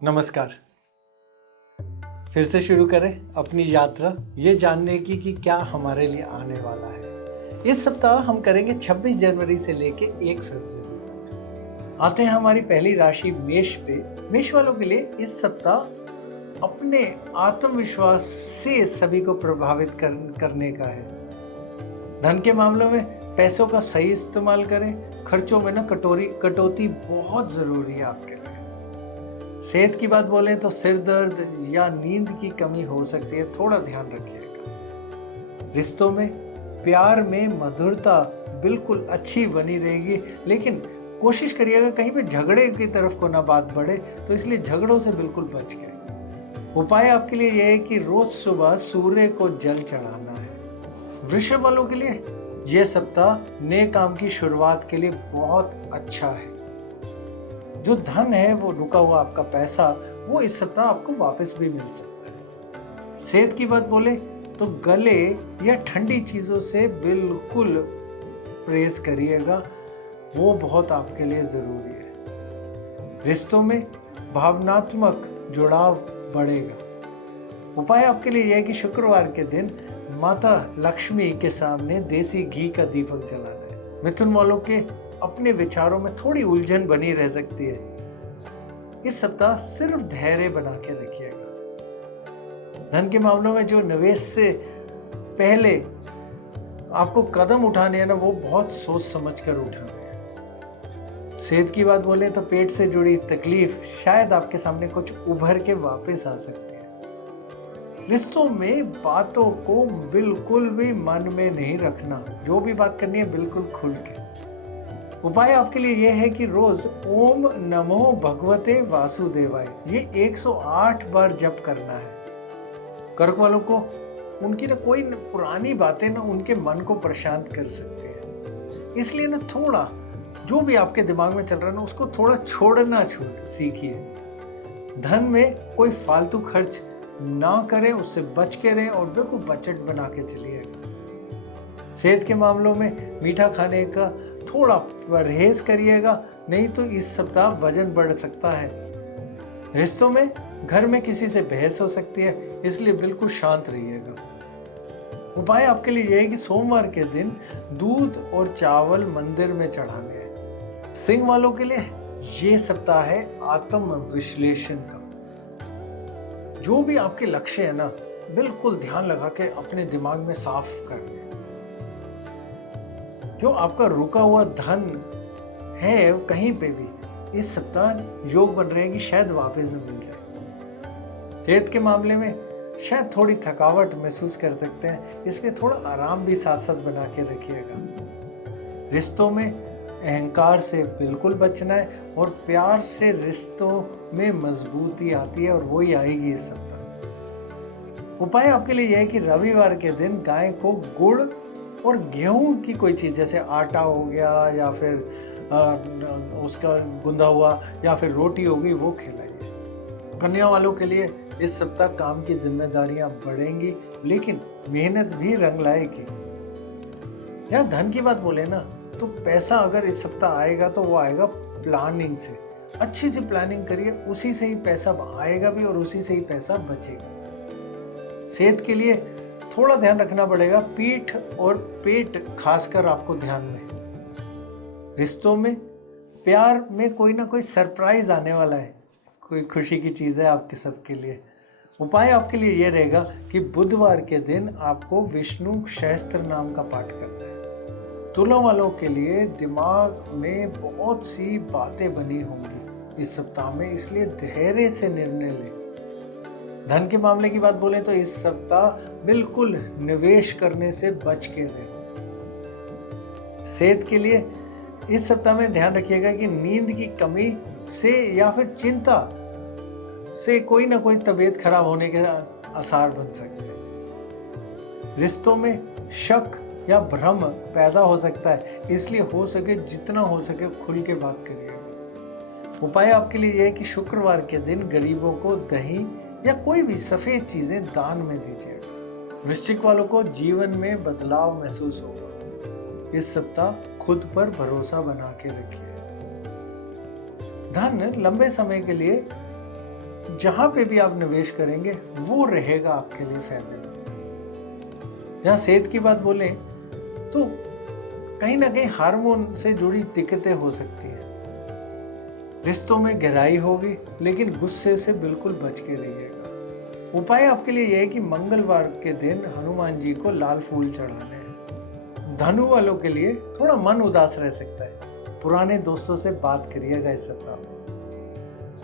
नमस्कार। फिर से शुरू करें अपनी यात्रा ये जानने की कि क्या हमारे लिए आने वाला है। इस सप्ताह हम करेंगे 26 जनवरी से लेके 1 फरवरी तक। आते हैं हमारी पहली राशि मेष पे। मेष वालों के लिए इस सप्ताह अपने आत्मविश्वास से सभी को प्रभावित करने का है। धन के मामलों में पैसों का सही इस्तेमाल करें। खर्चों में कटौती बहुत जरूरी है आपके लिए। सेहत की बात बोलें तो सिर दर्द या नींद की कमी हो सकती है, थोड़ा ध्यान रखिएगा। रिश्तों में प्यार में मधुरता बिल्कुल अच्छी बनी रहेगी, लेकिन कोशिश करिएगा कहीं पे झगड़े की तरफ को ना बात बढ़े, तो इसलिए झगड़ों से बिल्कुल बच गए। उपाय आपके लिए यह है कि रोज सुबह सूर्य को जल चढ़ाना है। वृषभ वालों के लिए यह सप्ताह नए काम की शुरुआत के लिए बहुत अच्छा है। जो धन है, वो रुका हुआ आपका पैसा, वो इस सप्ताह आपको वापस भी मिल सकता है। सेहत की बात बोले तो गले या ठंडी चीजों से बिल्कुल परहेज करिएगा, वो बहुत आपके लिए जरूरी है। रिश्तों में भावनात्मक जुड़ाव बढ़ेगा। उपाय आपके लिए यह है कि शुक्रवार के दिन माता लक्ष्मी के सामने देसी घी का दीपक जलाना है। मिथुन वालों के अपने विचारों में थोड़ी उलझन बनी रह सकती है। इस सप्ताह सिर्फ धैर्य बना के रखिएगा। धन के मामलों में जो निवेश से पहले आपको कदम उठाने हैं ना, वो बहुत सोच समझ कर उठाने हैं। सेहत की बात बोले तो पेट से जुड़ी तकलीफ शायद आपके सामने कुछ उभर के वापस आ सकती है। रिश्तों में बातों को बिल्कुल भी मन में नहीं रखना, जो भी बात करनी है बिल्कुल खुल के। उपाय आपके लिए यह है कि रोज ओम नमो भगवते वासुदेवाय ये 108 बार जप करना है। कर्क वालों को उनकी ना कोई पुरानी बातें ना उनके मन को परेशान कर सकते हैं, इसलिए ना थोड़ा जो भी आपके दिमाग में चल रहा है ना, उसको थोड़ा छोड़ना सीखिए। धन में कोई फालतू खर्च ना करें, उससे बच के रहें और बिल्कुल बजट बना के चलिएगा। सेहत के मामलों में मीठा खाने का थोड़ा परहेज करिएगा, नहीं तो इस सप्ताह वजन बढ़ सकता है। रिश्तों में घर में किसी से बहस हो सकती है, इसलिए बिल्कुल शांत रहिएगा। उपाय आपके लिए यह है कि सोमवार के दिन दूध और चावल मंदिर में चढ़ाने हैं। सिंह वालों के लिए यह सप्ताह है आत्म विश्लेषण का। जो भी आपके लक्ष्य है ना, बिल्कुल ध्यान लगा के अपने दिमाग में साफ करने। जो आपका रुका हुआ धन है कहीं पे भी इस सप्ताह योग बन रहे हैं कि शायद वापस मिल जाए। सेहत के मामले में शायद थोड़ी थकावट महसूस कर सकते हैं, इसलिए थोड़ा आराम भी साथ साथ बना के रखिएगा। रिश्तों में अहंकार से बिल्कुल बचना है और प्यार से रिश्तों में मजबूती आती है और वही आएगी इस सप्ताह। उपाय आपके लिए यह है कि रविवार के दिन गाय को गुड़ और गेहूं की कोई चीज़ जैसे आटा हो गया या फिर उसका गुंदा हुआ या फिर रोटी होगी, वो खिलाइए। कन्या वालों के लिए इस सप्ताह काम की जिम्मेदारियां बढ़ेंगी, लेकिन मेहनत भी रंग लाएगी। या धन की बात बोले ना, तो पैसा अगर इस सप्ताह आएगा तो वो आएगा प्लानिंग से। अच्छी सी प्लानिंग करिए, उसी से ही पैसा आएगा भी और उसी से ही पैसा बचेगा। सेहत के लिए थोड़ा ध्यान रखना पड़ेगा, पीठ और पेट खासकर आपको ध्यान में। रिश्तों में प्यार में कोई ना कोई सरप्राइज आने वाला है, कोई खुशी की चीज़ है आपके सबके लिए। उपाय आपके लिए यह रहेगा कि बुधवार के दिन आपको विष्णु सहस्त्र नाम का पाठ करना है। तुला वालों के लिए दिमाग में बहुत सी बातें बनी होंगी इस सप्ताह में, इसलिए धैर्य से निर्णय लें। धन के मामले की बात बोलें तो इस सप्ताह बिल्कुल निवेश करने से बच के रहें। सेहत के लिए इस सप्ताह में ध्यान रखिएगा कि नींद की कमी से या फिर चिंता से कोई ना कोई तबीयत खराब होने के आसार बन सकते हैं। रिश्तों में शक या भ्रम पैदा हो सकता है, इसलिए हो सके जितना हो सके खुल के बात करिएगा। उपाय आपके लिए यह है कि शुक्रवार के दिन गरीबों को दही या कोई भी सफेद चीजें दान में दीजिएगा। वृश्चिक वालों को जीवन में बदलाव महसूस होगा। इस सप्ताह खुद पर भरोसा बना के रखिए। धन लंबे समय के लिए जहां पे भी आप निवेश करेंगे वो रहेगा आपके लिए फायदेमंद। जहां सेहत की बात बोले तो कहीं ना कहीं हार्मोन से जुड़ी दिक्कतें हो सकती हैं। रिश्तों में गहराई होगी, लेकिन गुस्से से बिल्कुल बच के रहिएगा। उपाय आपके लिए यह है कि मंगलवार के दिन हनुमान जी को लाल फूल चढ़ाने हैं। धनु वालों के लिए थोड़ा मन उदास रह सकता है, पुराने दोस्तों से बात करिएगा इस सप्ताह।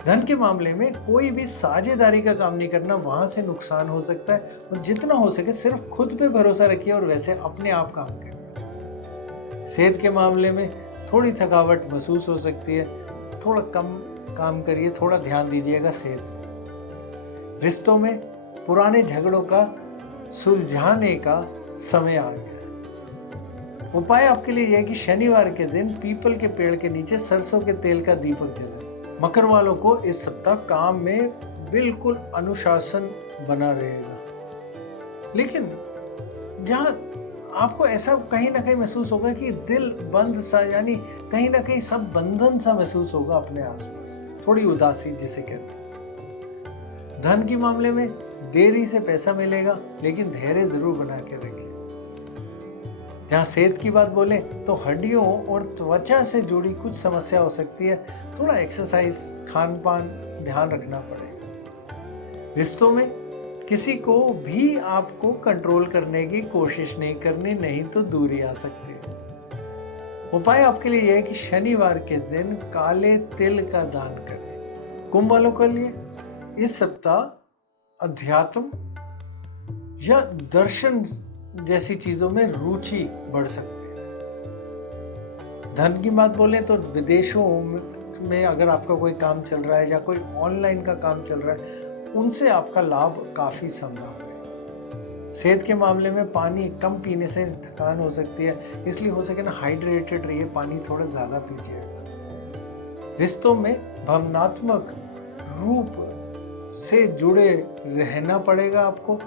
धन के मामले में कोई भी साझेदारी का काम नहीं करना, वहां से नुकसान हो सकता है। और जितना हो सके सिर्फ खुद पे भरोसा रखिए और वैसे अपने आप काम करिए। सेहत के मामले में थोड़ी थकावट महसूस हो सकती है, थोड़ा कम काम करिए, थोड़ा ध्यान दीजिएगा सेहत। रिश्तों में पुराने झगड़ों का सुलझाने का समय आ गया। उपाय आपके लिए यह है कि शनिवार के दिन पीपल के पेड़ के नीचे सरसों के तेल का दीपक जलाएं। मकर वालों को इस सप्ताह काम में बिल्कुल अनुशासन बना रहेगा, लेकिन जहां आपको ऐसा कहीं ना कहीं महसूस होगा कि दिल बंद सा, यानी कहीं ना कहीं सब बंधन सा महसूस होगा अपने आसपास, थोड़ी उदासी जिसे कहते हैं। धन के मामले में देरी से पैसा मिलेगा, लेकिन धैर्य जरूर बना के रखिए। जहाँ सेहत की बात बोले तो हड्डियों और त्वचा से जुड़ी कुछ समस्या हो सकती है, थोड़ा एक्सरसाइज, खान पान ध्यान रखना पड़ेगा। रिश्तों में किसी को भी आपको कंट्रोल करने की कोशिश नहीं करनी, नहीं तो दूरी आ सकती है। उपाय आपके लिए यह है कि शनिवार के दिन काले तिल का दान करें। कुंभ वालों के लिए इस सप्ताह अध्यात्म या दर्शन जैसी चीजों में रुचि बढ़ सकती है। धन की बात बोले तो विदेशों में अगर आपका कोई काम चल रहा है या कोई ऑनलाइन का काम चल रहा है, उनसे आपका लाभ काफी संभव है। सेहत के मामले में पानी कम पीने से थकान हो सकती है, इसलिए हो सके ना हाइड्रेटेड रहिए, पानी थोड़ा ज्यादा पीजिए। रिश्तों में भावनात्मक रूप से जुड़े रहना पड़ेगा आपको।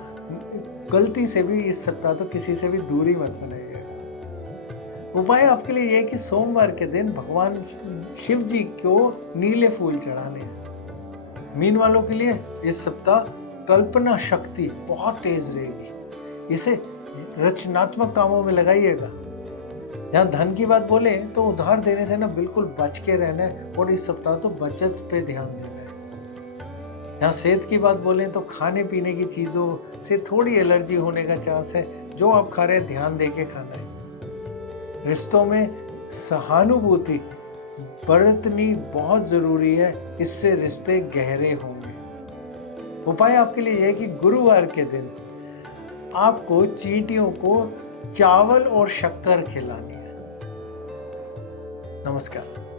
गलती से भी इस सप्ताह तो किसी से भी दूरी मत बनाइएगा। उपाय आपके लिए यह है कि सोमवार के दिन भगवान शिव जी को नीले फूल चढ़ाने हैं। मीन वालों के लिए इस सप्ताह कल्पना शक्ति बहुत तेज रहेगी, इसे रचनात्मक कामों में लगाइएगा। यहाँ धन की बात बोले तो उधार देने से ना बिल्कुल बच के रहना है, और इस सप्ताह तो बचत पे ध्यान देना है। यहाँ सेहत की बात बोलें तो खाने पीने की चीज़ों से थोड़ी एलर्जी होने का चांस है, जो आप खा रहे हैं ध्यान दे के खाना है। रिश्तों में सहानुभूति बरतनी बहुत ज़रूरी है, इससे रिश्ते गहरे होंगे। उपाय आपके लिए यह है कि गुरुवार के दिन आपको चींटियों को चावल और शक्कर खिलानी है। नमस्कार।